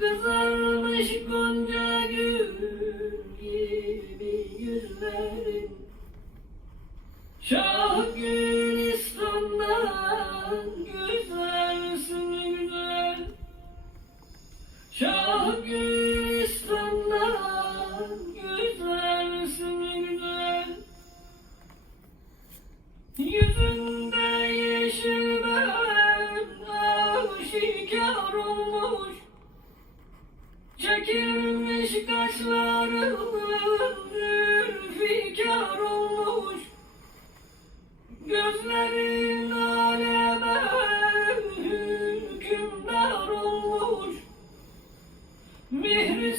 Kızarmış gonca gül gibi yüzlerin. Şah Gülistan'dan güzelsin güzel. Şah Gülistan'dan Yüzünde yeşil benler şikar olmuş. Çekilmiş kaşları zülfikar olmuş. Gözlerin aleme hükümdar olmuş. Mihri